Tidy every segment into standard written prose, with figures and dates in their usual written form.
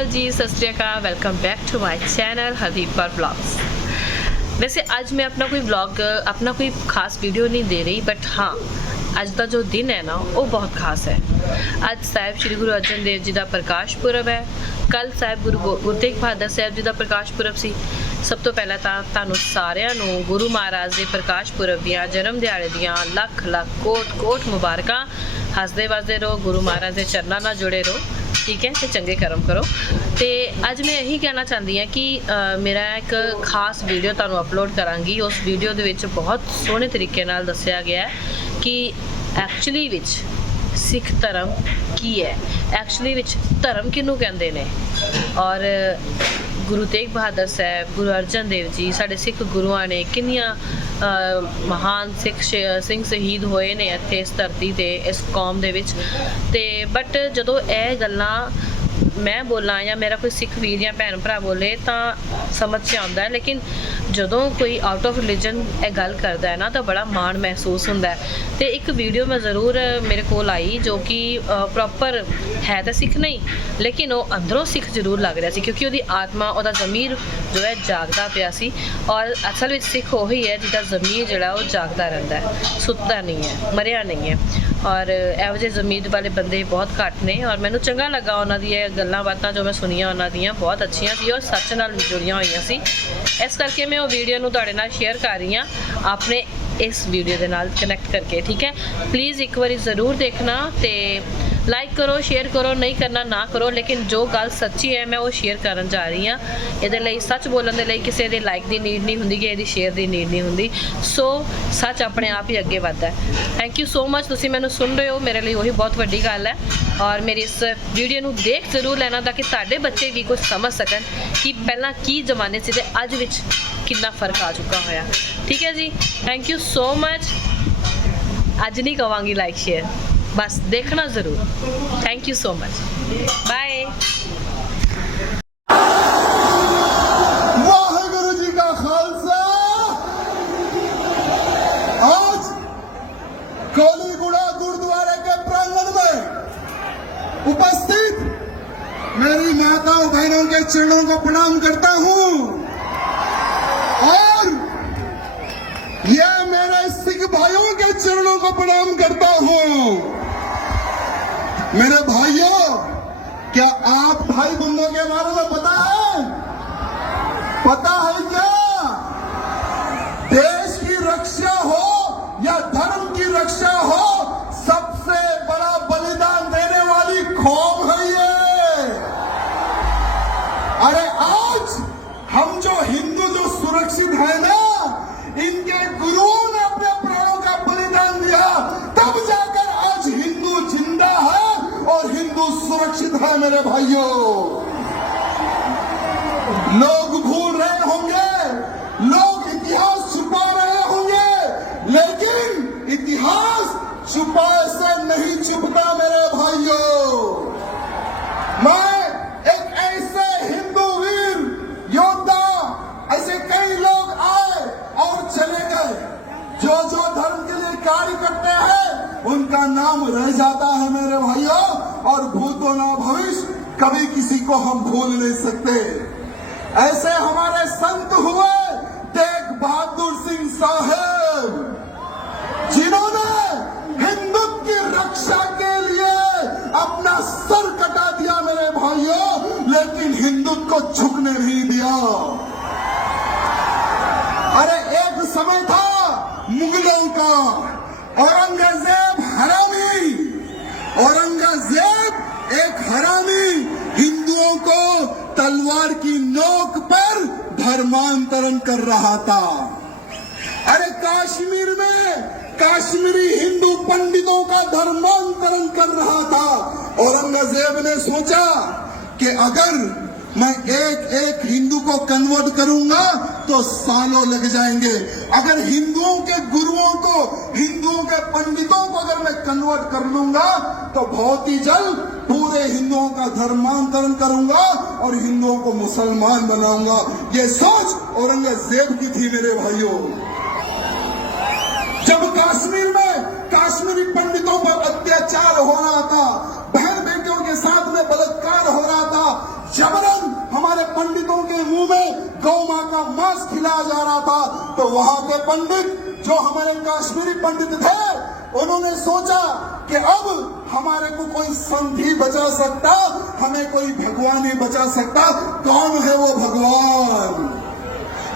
Hello जी, सत श्री अकाल। Welcome back to my channel Hardeep Kaur blogs. वैसे आज मैं अपना कोई खास वीडियो नहीं दे रही, बट हाँ ਅੱਜ ਦਾ जो दिन है ना वो बहुत खास है। ਅੱਜ ਸਾਹਿਬ श्री गुरु अर्जन देव जी का प्रकाश पुरब है। कल ਸਾਹਿਬ गुरु तेग बहादुर ਸਾਹਿਬ जी का प्रकाश पुरब सी। सब तो पहला ਤੁਹਾਨੂੰ ਸਾਰਿਆਂ ਨੂੰ गुरु महाराज के प्रकाश पुरब ਦੀਆਂ जन्म ਦਿਹਾੜੇ ਦੀਆਂ ਲੱਖ ਲੱਖ ਕੋਟ मुबारਕਾਂ। हसदे वसदे रहो, गुरु महाराज के चरणों ਨਾਲ जुड़े रहो, ठीक है, तो चंगे कर्म करो। तो अज मैं यही कहना चाहती हाँ कि मेरा एक खास वीडियो तुहानू अपलोड करांगी। उस वीडियो दे विच बहुत सोहने तरीके नाल दस्सिया गया है कि एक्चुअली विच सिख धर्म की है, एक्चुअली विच धर्म किनू कहंदे ने। और गुरु तेग बहादुर साहब, गुरु अर्जन देव जी, साडे सिख गुरुआं ने किन्नियां महान सिख सिंह शहीद होए ने इत्थे इस धरती ते, इस कौम दे विच। ते बट जदों यह गल्लां मैं बोलां या मेरा कोई सिख वीर या भैन भरा बोले तो समझ से आता है, लेकिन जदों कोई आउट ऑफ रिलीजन यह गल करता है ना तो बड़ा माण महसूस होंदा है। तो एक वीडियो मैं ज़रूर मेरे कोल आई जो कि प्रॉपर है तो सिख नहीं, लेकिन वो अंदरों सिख जरूर लग रहा सी, क्योंकि उसकी आत्मा, उसका ज़मीर जो है जागदा पिया सी। और असल में सिख वही है जिसका ज़मीर जो वो जागदा रहता है, सुतदा नहीं है, मरिया नहीं है। और इहो जिहे ज़मीर वाले बंदे बहुत घट ने। और मैनूं चंगा लगा उन्हां दी गल्लां बातां जो मैं सुनिया, उन्हां दियां बहुत अच्छियां सी और सच नाल जुड़ियां होईयां सी। इस करके मैं वो वीडियो नूं तुहाडे नाल शेयर कर रही हाँ अपने इस वीडियो के नाल कनैक्ट करके, ठीक है। प्लीज़ एक बार ज़रूर देखना, तो लाइक करो, शेयर करो, नहीं करना ना करो, लेकिन जो गल सच्ची है मैं वो शेयर करन जा रही हाँ। ये सच बोलने के लिए किसी के लाइक की नीड नहीं होंगी, किसी शेयर की नीड नहीं होंगी। सो सच अपने आप ही अगे बढ़ता है। थैंक यू सो मच, तुसीं मैनूं सुन रहे हो, मेरे लिए वही बहुत वड्डी गल है। और मेरी इस वीडियो नूं देख जरूर लेना ताकि तुहाडे बच्चे भी कुछ समझ सकन कि पहला की जमाने से अज विच कितना फर्क आ चुका होया, ठीक है जी। Thank you so much. अज नहीं कहांगी लाइक शेयर, बस देखना जरूर। Thank you so much, bye. Waheguru ji का खालसा। आज कोलीगुड़ा गुरुद्वारे के प्रांगण में उपस्थित मेरी माताओं बहनों के चरणों को प्रणाम करता हूं। और ये मेरे सिख भाइयों के चरणों को प्रणाम करता हूं। मेरे भाइयों, क्या आप भाई बंधुओं के बारे में पता है? पता है क्या? देश की रक्षा हो या धर्म की रक्षा हो, सबसे बड़ा बलिदान देने वाली कौम है ये। अरे आज हम जो हिंदू जो सुरक्षित है ना, इनके गुरुओं ने अपने प्राणों का बलिदान दिया, तब जाकर आज हिंदू जिंदा है और हिंदू सुरक्षित है। मेरे भाइयों, लोग भूल रहे होंगे, लोग इतिहास छुपा रहे होंगे, लेकिन इतिहास छुपाए से नहीं छुपता। मेरे भाइयों, मैं एक ऐसे हिंदू वीर योद्धा, ऐसे कई लोग आए और चले गए, जो धर्म के लिए कार्य करते हैं उनका नाम रह जाता है मेरे भाइयों। और भूतो ना भविष्य, कभी किसी को हम भूल नहीं सकते। ऐसे हमारे संत हुए तेग बहादुर सिंह साहब, जिन्होंने हिंदुत्व की रक्षा के लिए अपना सर कटा दिया मेरे भाइयों, लेकिन हिंदुत्व को झुकने नहीं दिया। अरे एक समय था मुगलों का, औरंगजेब हरामी, औरंगजेब एक हरामी हिंदुओं को तलवार की नोक पर धर्मांतरण कर रहा था। अरे कश्मीर में कश्मीरी हिंदू पंडितों का धर्मांतरण कर रहा था। औरंगजेब ने सोचा कि अगर मैं एक हिंदू को कन्वर्ट करूंगा तो सालों लग जाएंगे। अगर हिंदुओं के गुरुओं को, हिंदुओं के पंडितों को अगर मैं कन्वर्ट कर लूंगा तो बहुत ही जल्द पूरे हिंदुओं का धर्मांतरण करूंगा और हिंदुओं को मुसलमान बनाऊंगा। ये सोच औरंगजेब की थी मेरे भाइयों। जब कश्मीर में कश्मीरी पंडितों पर अत्याचार हो रहा था, बहन बेटियों के साथ में बलात्कार हो रहा था, जब पंडितों के मुंह में गौ मां का मांस खिलाया जा रहा था, तो वहां के पंडित जो हमारे कश्मीरी पंडित थे, उन्होंने सोचा कि अब हमारे को कोई संत ही बचा सकता, हमें कोई भगवान ही बचा सकता। कौन है वो भगवान?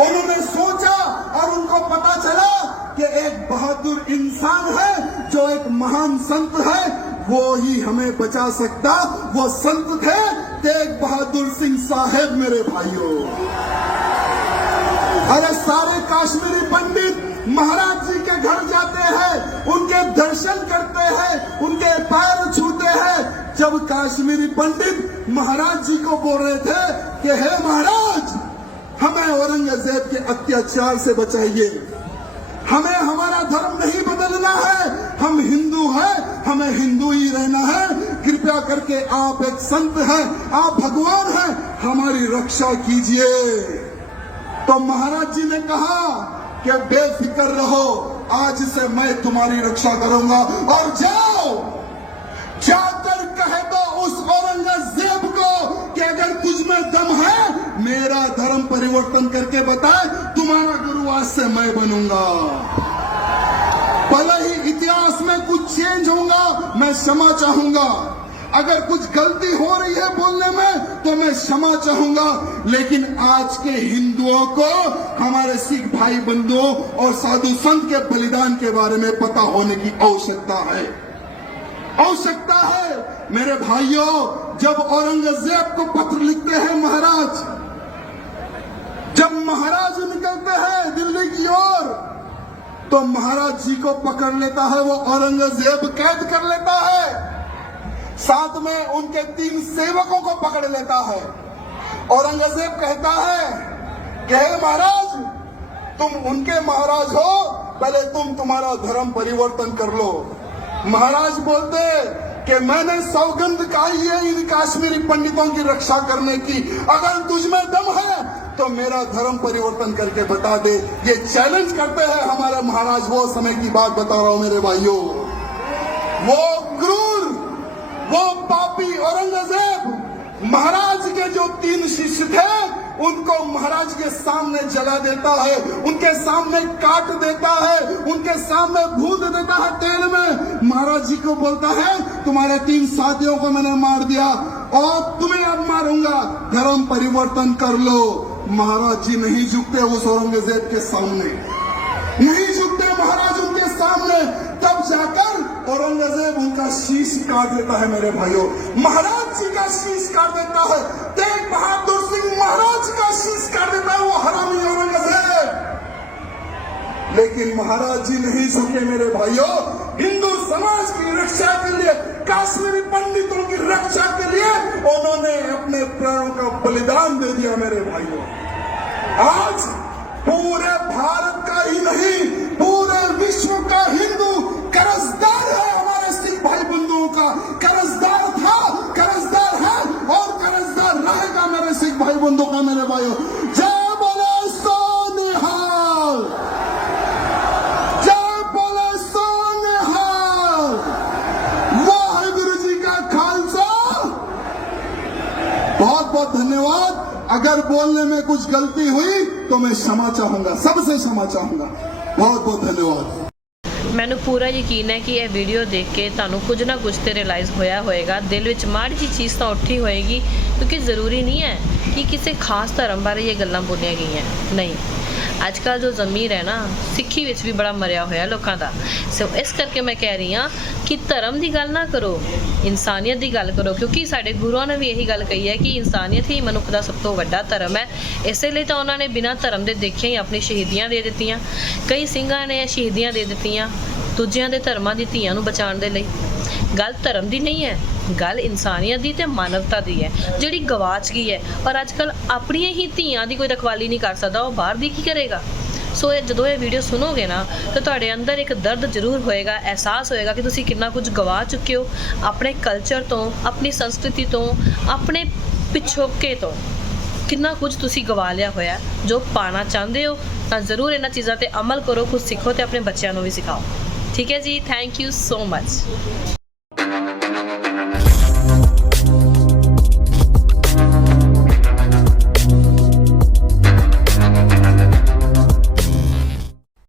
उन्होंने सोचा और उनको पता चला कि एक बहादुर इंसान है जो एक महान संत है, वो ही हमें बचा सकता। वो संत थे तेग बहादुर सिंह साहेब मेरे भाइयों। अरे सारे कश्मीरी पंडित महाराज जी के घर जाते हैं, उनके दर्शन करते हैं, उनके पैर छूते हैं। जब कश्मीरी पंडित महाराज जी को बोल रहे थे कि हे महाराज, हमें औरंगजेब के अत्याचार से बचाइए, हमें हमारा धर्म नहीं बदलना है, हम हिंदू हैं, हमें हिंदू ही रहना है, कृपया करके आप एक संत हैं, आप भगवान हैं, हमारी रक्षा कीजिए। तो महाराज जी ने कहा कि बेफिक्र रहो, आज से मैं तुम्हारी रक्षा करूंगा, और जाओ जाकर कह दो उस औरंगजेब को कि अगर तुझ में दम है, मेरा धर्म परिवर्तन करके बताए, तुम्हारा गुरु आज से मैं बनूंगा। भले ही इतिहास में कुछ चेंज होगा, मैं क्षमा चाहूंगा। अगर कुछ गलती हो रही है बोलने में तो मैं क्षमा चाहूंगा, लेकिन आज के हिंदुओं को हमारे सिख भाई बंधुओं और साधु संत के बलिदान के बारे में पता होने की आवश्यकता है, आवश्यकता है। मेरे भाइयों, जब औरंगजेब को पत्र लिखते हैं महाराज, जब महाराज निकलते हैं दिल्ली की ओर, तो महाराज जी को पकड़ लेता है वो औरंगजेब, कैद कर लेता है, साथ में उनके 3 सेवकों को पकड़ लेता है। औरंगजेब कहता है कि हे महाराज, तुम उनके महाराज हो, पहले तुम तुम्हारा धर्म परिवर्तन कर लो। महाराज बोलते कि मैंने सौगंध खाई है इन कश्मीरी पंडितों की रक्षा करने की, अगर तुझमें दम है तो मेरा धर्म परिवर्तन करके बता दे। ये चैलेंज करते हैं हमारे महाराज। वो समय की बात बता रहा हूं मेरे भाइयों। वो क्रूर, वो पापी औरंगजेब महाराज के जो 3 शिष्य थे उनको महाराज के सामने जला देता है, उनके सामने काट देता है, उनके सामने भून देता है तेल में। महाराज जी को बोलता है तुम्हारे 3 साथियों को मैंने मार दिया और तुम्हें अब मारूंगा, धर्म परिवर्तन कर लो। महाराज जी नहीं झुकते उस औरंगजेब के सामने, नहीं झुकते महाराज उनके सामने। तब जाकर औरंगजेब उनका शीश काट देता है मेरे भाइयों, महाराज जी का शीश काट देता है, तेग बहादुर सिंह महाराज का शीश काट देता है वो हरामी औरंगजेब। लेकिन महाराज जी नहीं झुके मेरे भाइयों। हिंदू समाज की रक्षा के लिए, कश्मीरी पंडितों की रक्षा के लिए उन्होंने अपने प्राणों का बलिदान दे दिया मेरे भाइयों। आज पूरे भारत का ही नहीं, पूरे विश्व का हिंदू कर्जदार है हमारे सिख भाई बंधुओं का। कर्जदार था, कर्जदार है और कर्जदार रहेगा मेरे सिख भाई बंधुओं का मेरे भाइयों। जय बोले सोनिहाल, जय बोले सोनिहाल, वाहिगुरु जी का खालसा। बहुत बहुत धन्यवाद। अगर बोलने में कुछ गलती हुई तो मैं क्षमा चाहूंगा, सबसे क्षमा चाहूंगा। बहुत बहुत धन्यवाद। ਮੈਨੂੰ ਪੂਰਾ ਯਕੀਨ ਹੈ ਕਿ ਇਹ ਵੀਡੀਓ ਦੇਖ ਕੇ ਤੁਹਾਨੂੰ ਕੁਝ ਨਾ ਕੁਝ ਤੇ ਰਿਅਲਾਈਜ਼ ਹੋਇਆ ਹੋਏਗਾ, ਦਿਲ ਵਿੱਚ ਮਾੜੀ ਜਿਹੀ ਚੀਜ਼ ਤਾਂ ਉੱਠੀ ਹੋਏਗੀ, ਕਿਉਂਕਿ ਜ਼ਰੂਰੀ ਨਹੀਂ ਹੈ ਕਿ ਕਿਸੇ ਖਾਸ ਧਰਮ ਬਾਰੇ ਇਹ ਗੱਲਾਂ ਬੋਲੀਆਂ ਗਈਆਂ। ਨਹੀਂ, ਅੱਜ ਕੱਲ੍ਹ ਜੋ ਜ਼ਮੀਰ ਹੈ ਨਾ, ਸਿੱਖੀ ਵਿੱਚ ਵੀ ਬੜਾ ਮਰਿਆ ਹੋਇਆ ਲੋਕਾਂ ਦਾ। ਸੋ ਇਸ ਕਰਕੇ ਮੈਂ ਕਹਿ ਰਹੀ ਹਾਂ ਕਿ ਧਰਮ ਦੀ ਗੱਲ ਨਾ ਕਰੋ, ਇਨਸਾਨੀਅਤ ਦੀ ਗੱਲ ਕਰੋ, ਕਿਉਂਕਿ ਸਾਡੇ ਗੁਰੂਆਂ ਨੇ ਵੀ ਇਹੀ ਗੱਲ ਕਹੀ ਹੈ ਕਿ ਇਨਸਾਨੀਅਤ ਹੀ ਮਨੁੱਖ ਦਾ ਸਭ ਤੋਂ ਵੱਡਾ ਧਰਮ ਹੈ। ਇਸੇ ਲਈ ਤਾਂ ਉਹਨਾਂ ਨੇ ਬਿਨਾਂ ਧਰਮ ਦੇ ਦੇਖੇ ਹੀ ਆਪਣੀ ਸ਼ਹੀਦੀਆਂ ਦੇ ਦਿੱਤੀਆਂ। ਕਈ ਸਿੰਘਾਂ ਨੇ ਸ਼ਹੀਦੀਆਂ ਦੇ ਦਿੱਤੀਆਂ ਦੂਜਿਆਂ ਦੇ ਧਰਮਾਂ ਦੀ ਧੀਆਂ ਨੂੰ ਬਚਾਉਣ ਦੇ ਲਈ। ਗੱਲ ਧਰਮ ਦੀ ਨਹੀਂ ਹੈ, ਗੱਲ ਇਨਸਾਨੀਅਤ ਦੀ ਤੇ ਮਾਨਵਤਾ ਦੀ ਹੈ, ਜਿਹੜੀ ਗਵਾਚ ਗਈ ਹੈ। ਪਰ ਅੱਜ ਕੱਲ੍ਹ ਆਪਣੀਆਂ ਹੀ ਧੀਆਂ ਦੀ ਕੋਈ ਰਖਵਾਲੀ ਨਹੀਂ ਕਰ ਸਕਦਾ, ਉਹ ਬਾਹਰ ਦੀ ਕੀ ਕਰੇਗਾ। ਸੋ ਇਹ ਜਦੋਂ ਇਹ ਵੀਡੀਓ ਸੁਣੋਗੇ ਨਾ ਤਾਂ ਤੁਹਾਡੇ ਅੰਦਰ ਇੱਕ ਦਰਦ ਜ਼ਰੂਰ ਹੋਏਗਾ, ਅਹਿਸਾਸ ਹੋਏਗਾ ਕਿ ਤੁਸੀਂ ਕਿੰਨਾ ਕੁਝ ਗਵਾ ਚੁੱਕੇ ਹੋ ਆਪਣੇ ਕਲਚਰ ਤੋਂ, ਆਪਣੀ ਸੰਸਕ੍ਰਿਤੀ ਤੋਂ, ਆਪਣੇ ਪਿਛੋਕੇ ਤੋਂ। ਕਿੰਨਾ ਕੁਝ ਤੁਸੀਂ ਗਵਾ ਲਿਆ ਹੋਇਆ। ਜੋ ਪਾਣਾ ਚਾਹੁੰਦੇ ਹੋ ਤਾਂ ਜ਼ਰੂਰ ਇਹਨਾਂ ਚੀਜ਼ਾਂ ਤੇ ਅਮਲ ਕਰੋ, ਕੁਝ ਸਿੱਖੋ ਤੇ ਆਪਣੇ ਬੱਚਿਆਂ ਨੂੰ ਵੀ ਸਿਖਾਓ। ਠੀਕ ਹੈ ਜੀ, ਥੈਂਕ ਯੂ ਸੋ ਮਚ।